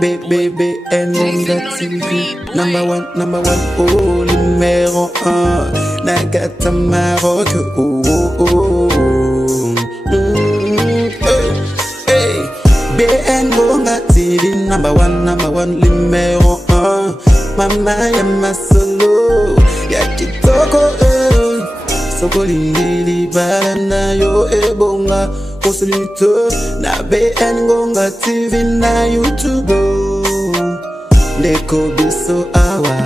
BBN TV, number one, oh, numéro 1, Nagata Maroc, oh, oh, oh, hey, BN Bonga TV, number one, numéro 1, Mama Yama Solo, Yakitoko, Soko Lingili, Balana Yo, Bonga. Na BN Bonga TV na YouTube Ndeko biso awa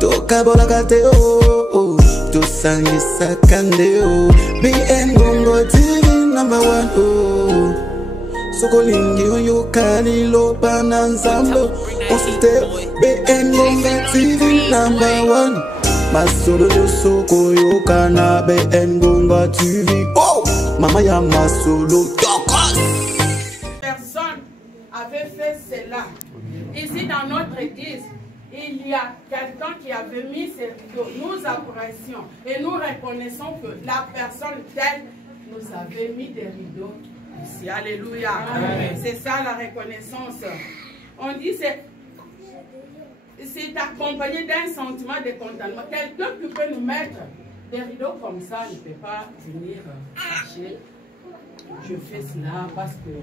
Toka bola kate o Tosangisa kande o BN Bonga TV number 1 o Soko lingi yukali lopa na nzambo Osite BN Bonga TV number 1 Masolo yo soko yukana BN Bonga TV oh Mama Yama Solo. Personne avait fait cela. Ici dans notre église, il y a quelqu'un qui avait mis ces rideaux. Nous apprécions et nous reconnaissons que la personne telle nous avait mis des rideaux ici. Alléluia. C'est ça la reconnaissance. On dit c'est accompagné d'un sentiment de contentement. Quelqu'un qui peut nous mettre des rideaux comme ça ne peut pas venir chercher. Je fais cela parce que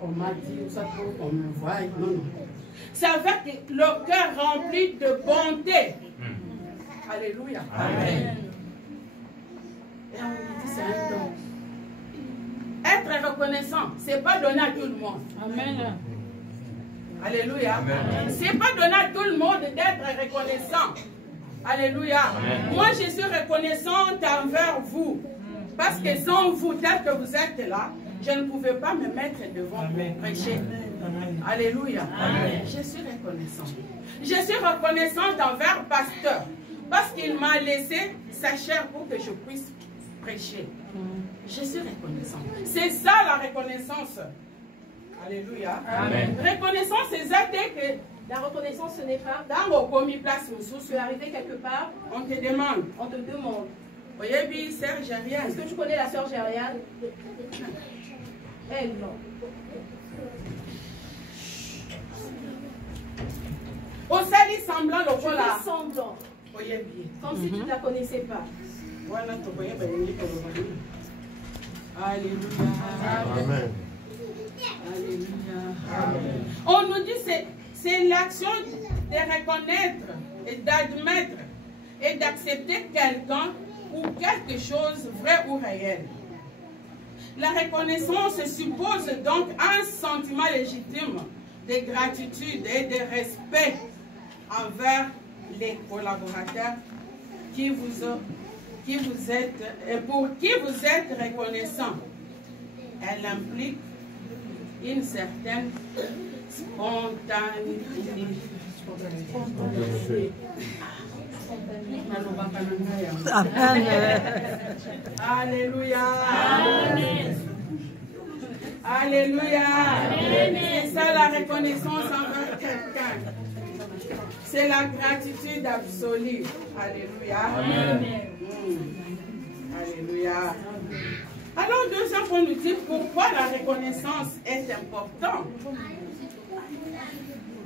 on m'a dit, ça pour qu'on me voie. Non, non. C'est avec le cœur rempli de bonté. Alléluia. Amen. Et on dit c'est un don. Être reconnaissant, ce n'est pas donné à tout le monde. Amen. Alléluia. Ce n'est pas donné à tout le monde d'être reconnaissant. Alléluia. Amen. Moi, je suis reconnaissante envers vous. Parce que sans vous, tel que vous êtes là, je ne pouvais pas me mettre devant vous prêcher. Amen. Alléluia. Amen. Je suis reconnaissante. Je suis reconnaissante envers le pasteur. Parce qu'il m'a laissé sa chair pour que je puisse prêcher. Je suis reconnaissante. C'est ça la reconnaissance. Alléluia. Amen. Reconnaissance, c'est ça que... La reconnaissance, ce n'est pas dans vos commis place où tu es arrivé quelque part. On te demande. On te demande. Voyez bien, sœur Gériane. Est-ce que tu connais la sœur Gériane? Elle, non. Au sali semblant le voilà. Semblant. Voyez bien. Comme si tu ne la connaissais pas. Voilà, tu voyais bien. Alléluia. Amen. Alléluia. Amen. On nous dit c'est l'action de reconnaître et d'admettre et d'accepter quelqu'un ou quelque chose vrai ou réel. La reconnaissance suppose donc un sentiment légitime de gratitude et de respect envers les collaborateurs qui vous êtes et pour qui vous êtes reconnaissant. Elle implique une certaine spontanéité. Alléluia. Alléluia. C'est ça la reconnaissance envers quelqu'un. C'est la gratitude absolue. Alléluia. Alléluia. Alors, deuxième point, nous dit pourquoi la reconnaissance est importante.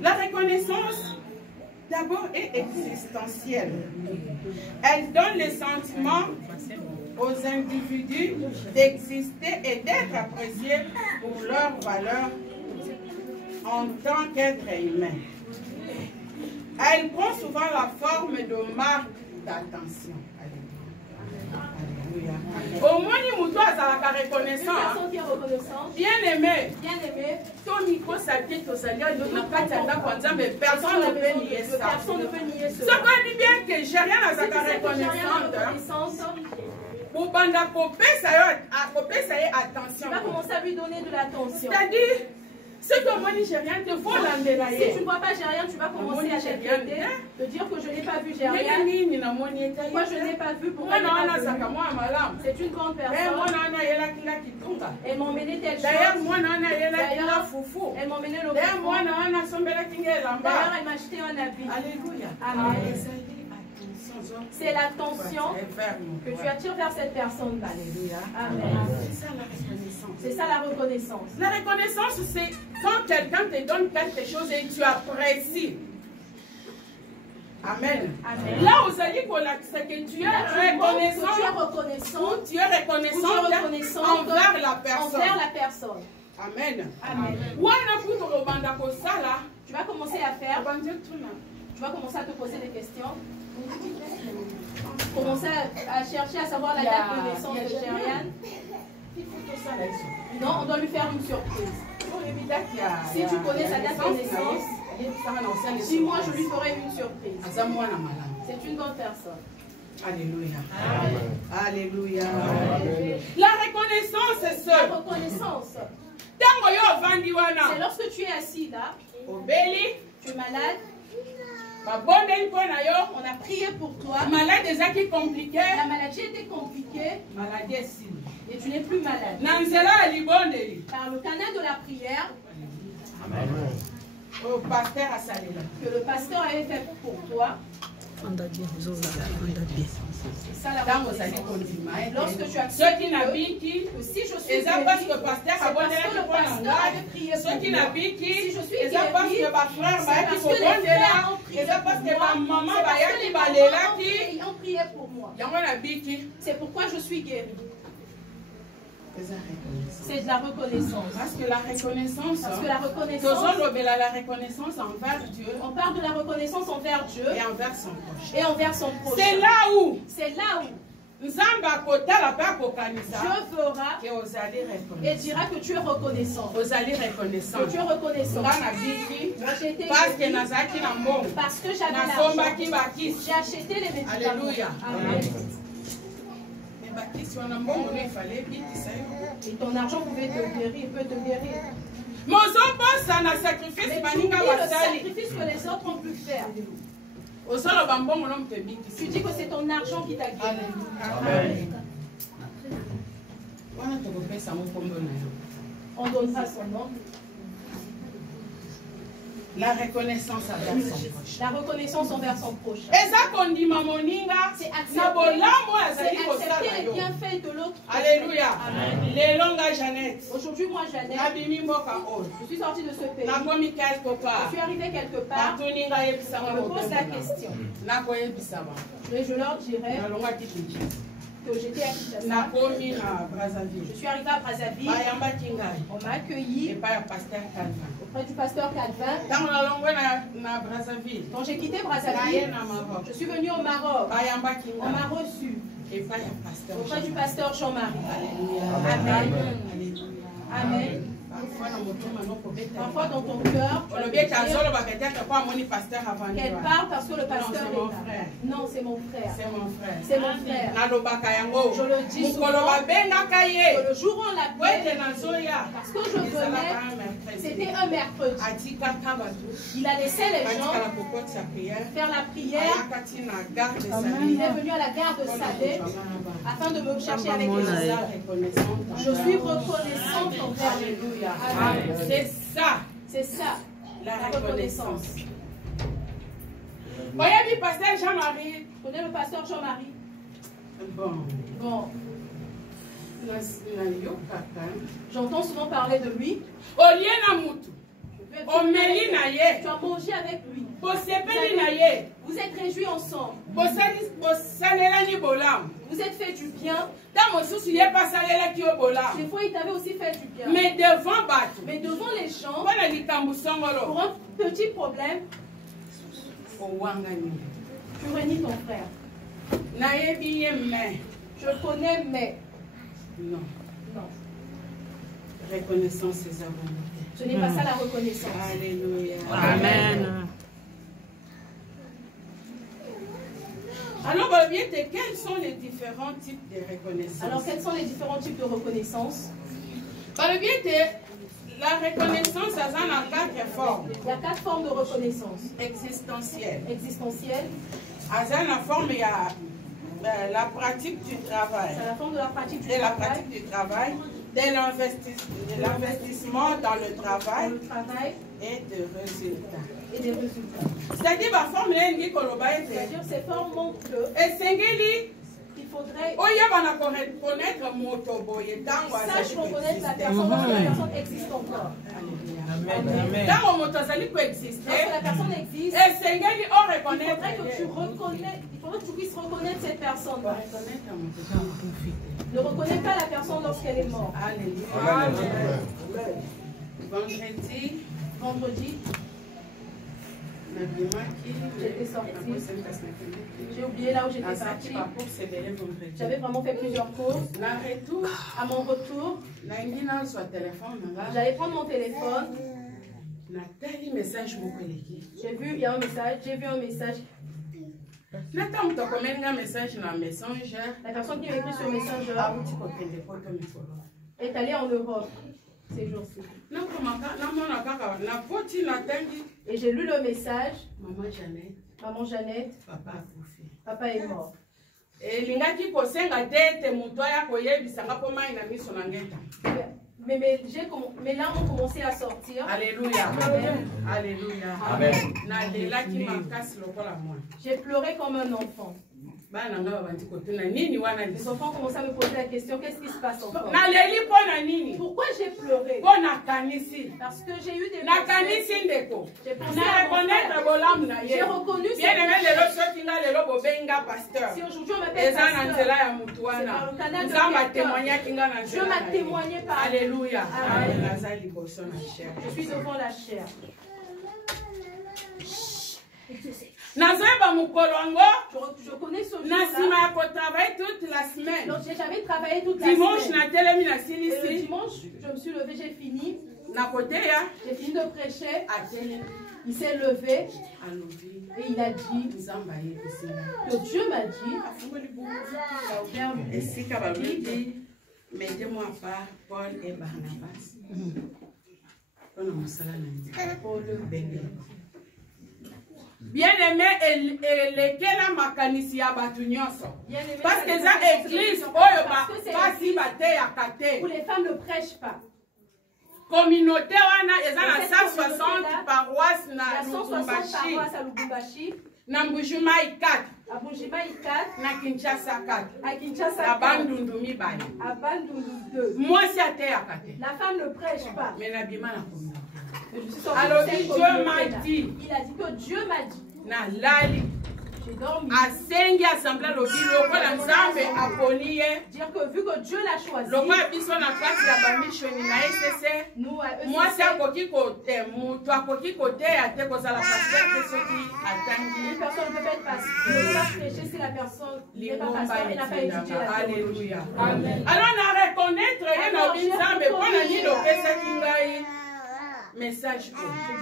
La reconnaissance, d'abord, est existentielle. Elle donne le sentiment aux individus d'exister et d'être appréciés pour leur valeur en tant qu'être humain. Elle prend souvent la forme de marque d'attention. Au moins, nous avons la reconnaissance. Bien aimé. Ton micro s'attire au salaire, mais personne ne peut nier ça. Ce qu'on dit bien que j'ai rien à sa reconnaissance. Pour banda copé, ça y est, attention. Tu vas commencer à lui donner de l'attention. C'est-à-dire, ce que moi, Nigérien te faut l'endenailler. Si tu ne vois pas Gériane, tu vas commencer à t'inquiéter, te dire que je n'ai pas vu Gériane. Pourquoi je n'ai pas vu? Pourquoi je n'ai pas vu? C'est une grande personne. Elle m'a emmené telle chose. D'ailleurs, elle m'a emmené le D'ailleurs, elle m'a acheté un habit. Alléluia. Amen. c'est l'attention que tu attires vers cette personne-là. Amen. C'est ça la reconnaissance. C'est ça la reconnaissance. La reconnaissance, c'est quand quelqu'un te donne quelque chose et tu apprécies. Amen. Amen. Là, vous allez c'est que tu es reconnaissant. Tu es reconnaissant envers la personne. Amen. Amen. Tu vas commencer à faire. Tu vas commencer à te poser des questions. Commencer à chercher à savoir la date de naissance de Gériane. Non, on doit lui faire une surprise. Si tu connais sa date de naissance, dis-moi, je lui ferai une surprise. C'est une bonne personne. Alléluia. Amen. Alléluia. La reconnaissance, c'est ça. La reconnaissance. C'est lorsque tu es assis là, tu es malade, on a prié pour toi, la maladie était compliquée, et tu n'es plus malade. Par le canal de la prière, que le pasteur avait fait pour toi, c'est ça la reconnaissance. Lorsque tu as ceux qui n'habitent que si je suis guéri, c'est parce que le pasteur avait prié pour moi. Si je suis guéri, c'est parce que les frères ont prié pour moi. C'est parce que les mamans ont prié pour moi. C'est pourquoi je suis guéri. C'est de la reconnaissance. Parce que la reconnaissance envers Dieu. On parle de la reconnaissance envers Dieu et envers son prochain. C'est là où Dieu fera et dira que tu es reconnaissant. Que tu es reconnaissant. Parce que j'avais l'argent. J'ai acheté les médicaments. Alléluia. Amen. Et ton argent pouvait te guérir, peut te guérir. Mais tu oublies le sacrifice que les autres ont pu faire. Tu dis que c'est ton argent qui t'a guéri. Amen. On donnera son nom. La reconnaissance envers son prochain. La reconnaissance envers son prochain. C'est accepter les bienfaits de l'autre. Alléluia. Amen. Aujourd'hui, moi, Jeannette, je suis sortie de ce pays. Je suis arrivée quelque part. On me pose la question. Et je leur dirais que j'étais à Kinshasa. Je suis arrivée à Brazzaville. On m'a accueilli auprès du pasteur Calvin. Quand j'ai quitté Brazzaville, je suis venue au Maroc. On m'a reçu auprès du pasteur Jean-Marie. Amen. Amen. Parfois dans ton cœur, qu'elle parle parce que le pasteur est là. Non, c'est mon frère. C'est mon frère. Je le dis souvent que le jour où on l'appelle, parce que je venais, c'était un mercredi. Il a laissé les gens faire la prière. Il est venu à la gare de Salé afin de me chercher avec les autres. Je suis reconnaissante envers lui. C'est ça, la reconnaissance. Voyez le pasteur Jean-Marie. Vous connaissez le pasteur Jean-Marie? Bon. J'entends souvent parler de lui. Tu as mangé avec lui. Vous êtes réunis ensemble. Vous êtes fait du bien. Des fois, il t'avait aussi fait du bien. Mais devant les gens, pour un petit problème, tu réunis ton frère. Je connais, mais non. Non. Reconnaissance, c'est ça. Ce n'est pas ça la reconnaissance. Alléluia. Amen. Alors, quels sont les différents types de reconnaissance? Alors, quels sont les différents types de reconnaissance? La reconnaissance, ça a 4 formes. Il y a 4 formes de reconnaissance. Existentielle. Existentielle. La forme, il y a la pratique du travail. C'est la forme de la pratique du travail. La pratique du travail. de l'investissement dans le travail et de résultats. C'est-à-dire, ces formes montrent que il faudrait sache reconnaître la personne parce que la personne existe encore. Lorsque la personne existe, il faudrait que tu puisses reconnaître cette personne. Ne reconnais pas la personne lorsqu'elle est morte. Vendredi, j'étais sortie. J'ai oublié là où j'étais partie. J'avais vraiment fait plusieurs courses. À mon retour, j'allais prendre mon téléphone. J'ai vu, il y a un message. J'ai vu un message. La personne qui m'a écrit sur Messenger est allée en Europe ces jours-ci. Et j'ai lu le message. Maman Jeannette, papa est mort. Mais mes larmes ont commencé à sortir. Alléluia. Alléluia. Amen. J'ai pleuré comme un enfant. Les enfants commencent à me poser la question, qu'est-ce qui se passe encore? Pourquoi j'ai pleuré? Parce que j'ai eu des j'ai reconnu si aujourd'hui on m'appelle pasteur, Dieu m'a témoigné par Alléluia. Je suis devant la chair. Je connais ce jour-là. Donc j'ai jamais travaillé toute la semaine. Le dimanche, je me suis levée, j'ai fini. J'ai fini de prêcher. Il s'est levé et il a dit que Dieu m'a dit. Mettez-moi à part Paul et Barnabas. Bien-aimé, lesquels makanisi ya batu nyonso. Parce que ça église oyo basi bate ya kate. Où les femmes ne prêchent pas. Communauté wana eza na 160 paroisses na Lubumbashi. Na Mbujimai 4. À Mbujimai 4. Na Kinshasa 4. À Kinshasa 4. Na Bandundu mibale. À Bandundu 2. Moi si ate ya kate. La femme ne prêche pas. Mais na bima na communauté. Alors Dieu m'a dit. Il a dit que Dieu m'a dit. Na lali. J'ai dormi. Asengi assemblée lobilo kwa nzambe aponiye. Dire que vu que Dieu l'a choisi. Lokwa biso na kati ya bamishoni na SSC. Moi si akoki kote mutu akoki kote ate kozala pasteur te soki atangi. Une personne ne peut pas être pasteur. Ne peut pas prêcher si la personne n'est pas pasteur et n'a pas étudié la théologie. Alléluia. Alors na reconnaître ye na nzambe pona nini opesaki ngai message. Je dis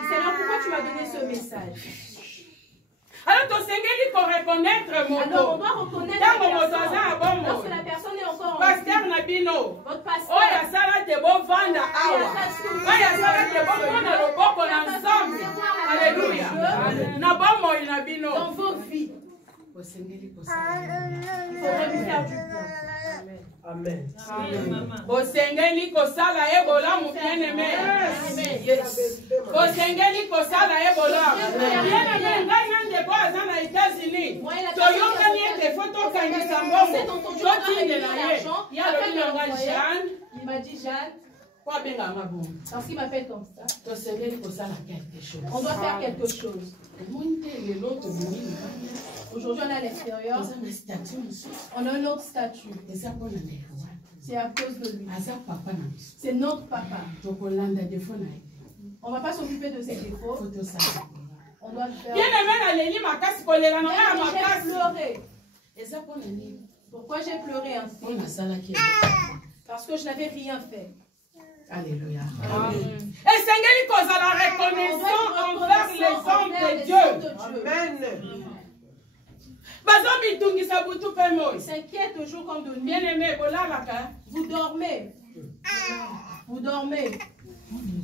Seigneur, pourquoi tu m'as donné ce message? Alors, tu reconnaître mon alors, on doit reconnaître la personne. Lorsque la personne est encore en pasteur Nabino. Votre pasteur. Oh, ya sala te bo vanda awa. Oh, ya sala te bo vanda loboko na nzambe. Alléluia. Na bomo Nabino. Dans vos vies. Il faudrait vous faire du bien. Amen. Bosengeli kosala ebola mu bien-aimé. Bosengeli kosala ebola. Bien-aimé ngai nande ko azana États-Unis. Toyokani ete photo kangisa mbongo. Totinde na ye. Ya lo nga Jeanne. Il m'a dit Jeanne. Quoi benga mabou. Parce qu'il m'appelle comme ça. Tosengeli kosala quelque chose. On doit faire quelque chose. Aujourd'hui, on est à l'extérieur. On a un autre statut. C'est à cause de lui. C'est notre papa. On ne va pas s'occuper de ses défauts. On doit le faire. J'ai pleuré. Pourquoi j'ai pleuré ainsi? Parce que je n'avais rien fait. Alléluia. Et Seigneur, cause à la reconnaissance envers les hommes de Dieu. Amen. Il s'inquiète toujours comme de nous. Bien aimé, vous dormez. Vous dormez. Vous ne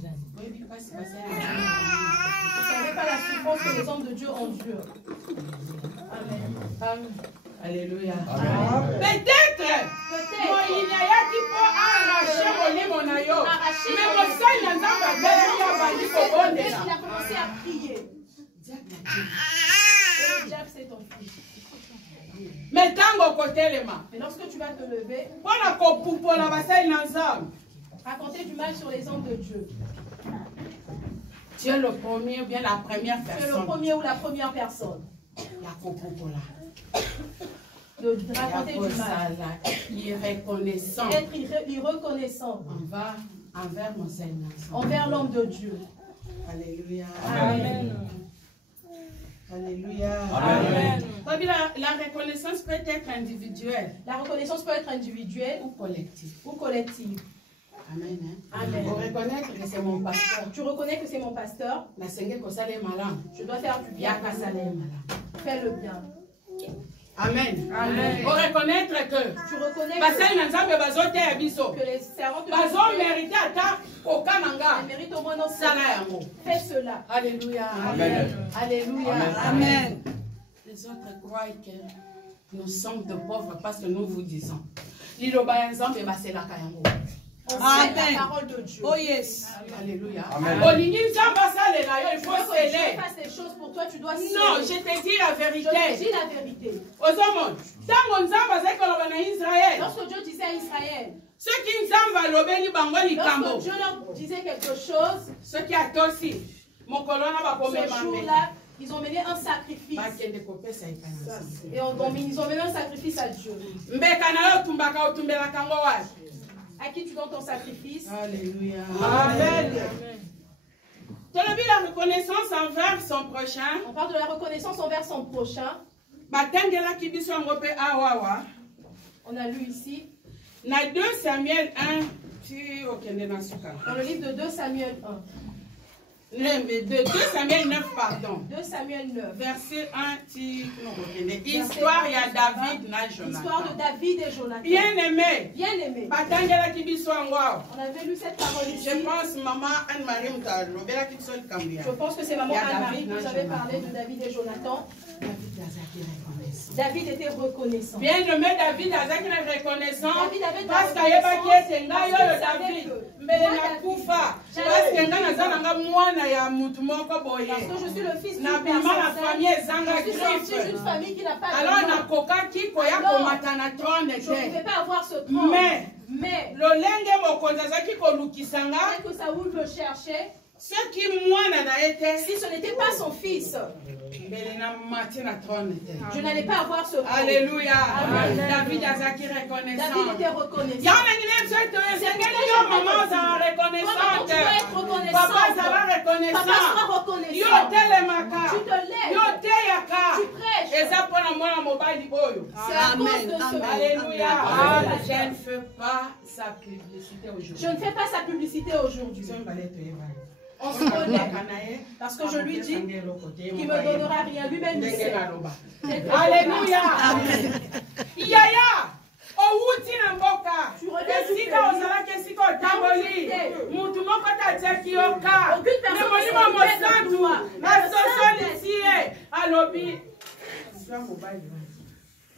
savez pas la souffrance que les hommes de Dieu endurent. Amen. Alléluia. Peut-être. Il y a qui peut arracher mon a commencé à prier. Et le diable c'est ton fils. Mais lorsque tu vas te lever, raconter du mal sur les hommes de Dieu. Tu es le premier ou bien la première personne. Tu es le premier ou la première personne. De raconter du mal. Irreconnaissant. Être irreconnaissant. Envers mon Seigneur. Envers l'homme de Dieu. Alléluia. Amen. Alléluia. Amen. La reconnaissance peut être individuelle. La reconnaissance peut être individuelle ou collective. Amen. Amen. Pour reconnaître que c'est mon pasteur. Tu reconnais que c'est mon pasteur. Je dois faire du bien. Fais le bien. Amen. Amen. Pour reconnaître que tu reconnais que les servants de Dieu méritent au moins notre salaire. Fais cela. Alléluia. Amen. Alléluia. Amen. Les autres croient que nous sommes de pauvres parce que nous vous disons. Amen. La parole de Dieu. Oh yes. Alléluia. Amen. Il faut sceller. Dieu fasse des choses pour toi, tu dois sceller. Non, je te dis la vérité. Je te dis la vérité. Lorsque Dieu disait à Israël, lorsque Dieu leur disait quelque chose, ce jour-là, ils ont mené un sacrifice. Et ils ont mené un sacrifice à Dieu. À qui tu donnes ton sacrifice? Alléluia. Amen. La reconnaissance envers son prochain. On parle de la reconnaissance envers son prochain. On a lu ici. Dans 2 Samuel 1. Dans le livre de 2 Samuel 1. De 2 Samuel 9, pardon. 2 Samuel 9. Verset 1. Histoire il y a David et Jonathan. Histoire de David et Jonathan. Bien-aimé. Bien-aimé. On avait lu cette parole ici. Je pense maman Anne-Marie. Je pense que c'est maman Anne-Marie qui nous avait parlé de David et Jonathan. David était reconnaissant. Bien-aimé David était reconnaissant. David avait parce qu'il y a David. Mais parce que je suis le fils d'une famille qui n'a pas de nom. Je ne pouvais pas avoir ce trône. Mais que Saoul me cherchait, si ce n'était pas son fils, je n'allais pas avoir ce trône. Alléluia. David était reconnaissant. Maman sera reconnaissante. Papa sera reconnaissant. Papa sera reconnaissant. Tu te lèves. Tu prêches. C'est à cause de ce. Alléluia. Alléluia. Je ne fais pas sa publicité aujourd'hui. Je ne fais pas sa publicité aujourd'hui. On se connaît. Parce que je lui dis qu'il ne me donnera rien. Lui-même il sait. Alléluia. Yaya.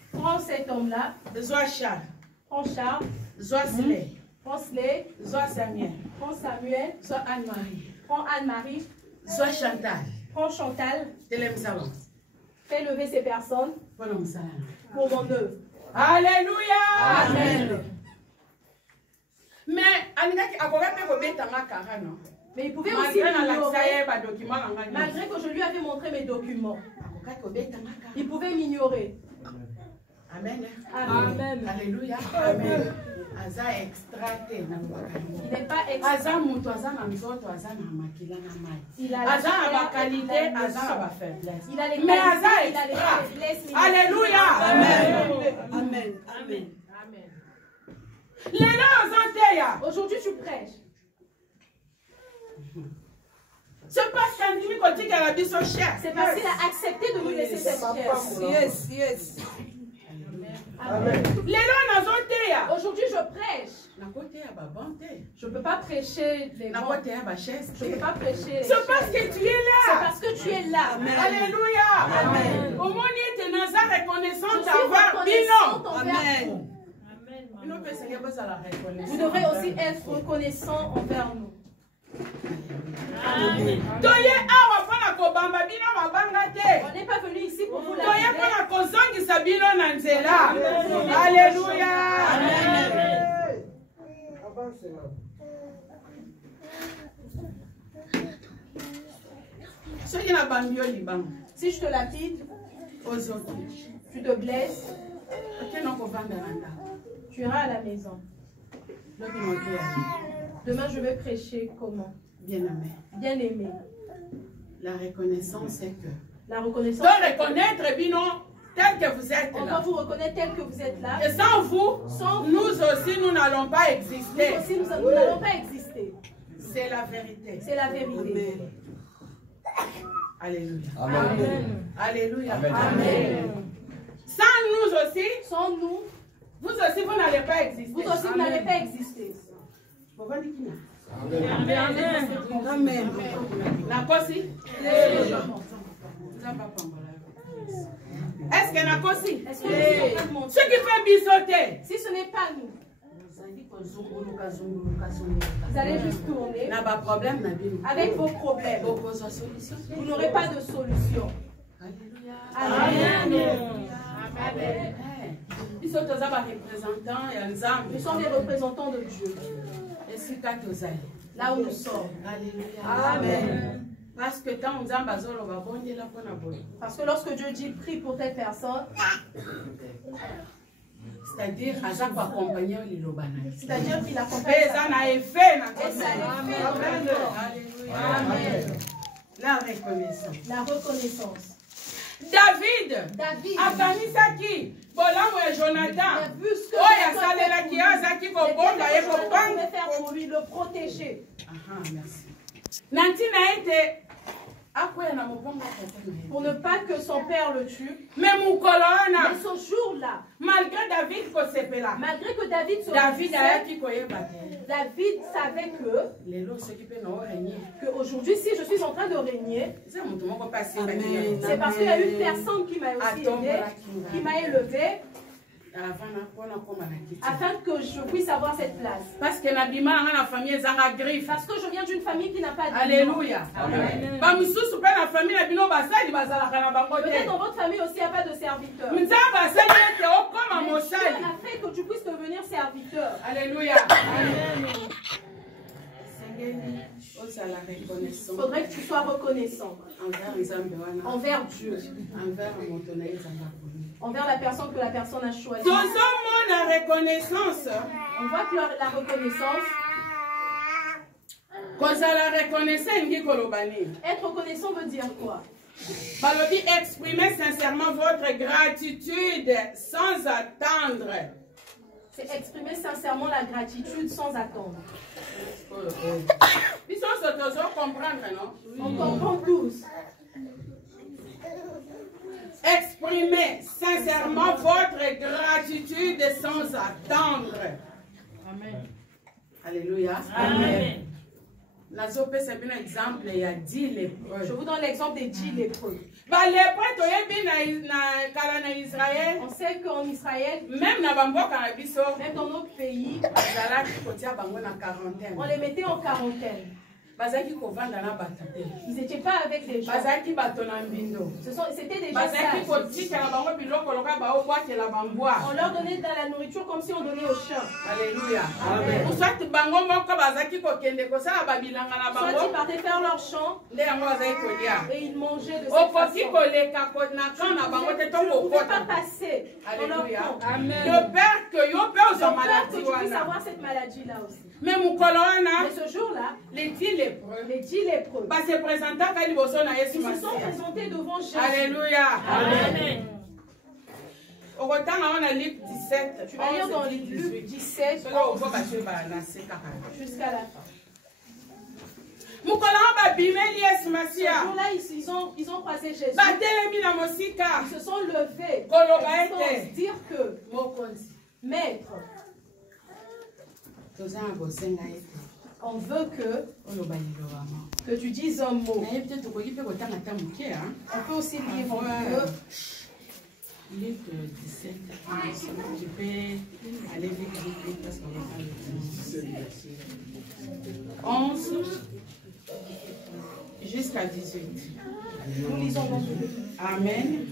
Tu prends cet homme-là. Prends Charles. Prends Slay. Prends Samuel. Prends Anne-Marie. Prends Chantal. Fais lever ces personnes pour mon œuvre. Alléluia. Amen. Mais il pouvait aussi m'ignorer. Malgré que je lui avais montré mes documents, il pouvait m'ignorer. Amen. Amen. Alléluia. Amen. Il n'est pas extrait. Il a la qualité, il a les faiblesses. Alléluia. Amen. Amen. Aujourd'hui, tu prêches. C'est parce qu'il a accepté de nous laisser cette chair. Yes. Amen. Aujourd'hui, je prêche. Je ne peux pas prêcher les mots. Je ne peux pas prêcher. C'est parce que tu es là. C'est parce que tu es là. Amen. Alléluia. Amen. Au moins, tu es reconnaissante envers nous. Vous devrez aussi être reconnaissant envers nous. Toye awa pona kobamba bino mabanga te. On n'est pas venu ici pour vous la Toye pona kozongisa bino na nzela. Alléluia. Amen. Si je te lapide, tu te blesses, tu iras à la maison. Demain, je vais prêcher comment? Bien-aimé. Bien-aimé. La reconnaissance est que. La reconnaissance. Donc reconnaître Bino tel que vous êtes on là. doit vous reconnaître tel que vous êtes là. Et sans vous, nous aussi, nous n'allons pas exister. Nous aussi, nous n'allons pas exister. C'est la vérité. C'est la vérité. Alléluia. Amen. Alléluia. Amen. Amen. Sans nous aussi, sans nous, vous aussi, vous n'allez pas exister. Vous aussi, vous n'allez pas exister. Amen. Amen. Nakosi? Est-ce que Nakosi? Est-ce que ce qui fait bisoter? Si ce n'est pas nous, vous allez juste tourner avec vos problèmes. Vous n'aurez pas de solution. Alléluia. Amen. Nous sommes des représentants de Dieu. Là où nous sommes. Alléluia. Amen. Parce que lorsque Dieu dit prie pour telle personne, c'est-à-dire qu'il accompagne. Et ça a effet. Amen. La reconnaissance. La reconnaissance. David akanisaki bolamu ya Jonathan oyo asalelaki azaki kobonga ye kopanga pour lui le protéger. Merci. Nantina ete pour ne pas que son père le tue. Mais ce jour-là, malgré que David se David savait que aujourd'hui, si je suis en train de régner, c'est parce qu'il y a une personne qui m'a aussi aidé, qui m'a élevé, afin que je puisse avoir cette place. Parce que je viens d'une famille qui n'a pas de Alléluia. Peut-être dans votre famille aussi il n'y a pas de serviteur. Dieu a fait que tu puisses devenir serviteur. Alléluia. Il faudrait que tu sois reconnaissant envers Dieu, envers la personne que la personne a choisie. On voit que la reconnaissance, être reconnaissant veut dire quoi? Exprimer sincèrement votre gratitude sans attendre. C'est exprimer sincèrement la gratitude sans attendre. On comprend tous. Exprimez sincèrement votre gratitude sans attendre. Amen. Alléluia. Amen. Je vous donne l'exemple des 10 lépreux. On sait qu'en Israël, même dans notre pays, on les mettait en quarantaine. Ils n'étaient pas avec les gens. C'était des gens sages. On leur donnait de la nourriture comme si on donnait aux chiens. Alléluia. Amen. Soit ils partaient faire leur champ et ils mangeaient de cette façon. Ils ne pouvaient pas passer dans leur camp. De peur que tu puisses avoir cette maladie-là aussi. Mais ce jour-là, les 10 lépreux se sont présentés devant Jésus. Alléluia. Amen. Tu vas lire dans Luc 17 jusqu'à la fin. Ce jour-là, ils ont croisé Jésus. Ils se sont levés pour dire que Maître, on veut que tu dises un mot. On peut aussi lire un peu. Luc 17, je vais aller vite parce qu'on va pas le temps. 11 jusqu'à 18. Nous lisons dans le Amen.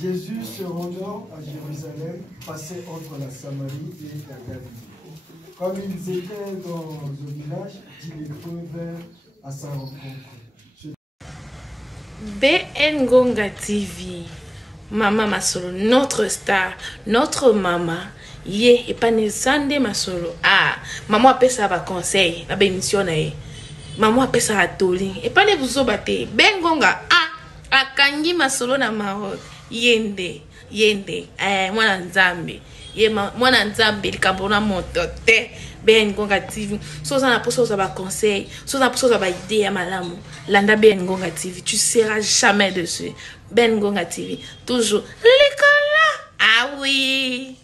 Jésus se rendant à Jérusalem passait entre la Samarie et la Galilée. Comme ils étaient dans un village, il vinrent à sa rencontre. BN Ngonga TV, Mama Masolo, notre star, notre maman, ye et pas Sande Masolo. Ah, maman appelle ça va conseil, la bénédiction maman appelle ça à toli. Et pas ne vous obate, BN Ngonga, ah, akangi Masolo na Maroc, yende, mwana nzambe. Ye mwana nzambe likabona motote BN Ngonga TV. Soza na poso za ba conseil, soza na poso za ba idée ya malamu. Landa BN Ngonga TV, tu seras jamais dessus. BN Ngonga TV, toujours l'école là. Ah oui.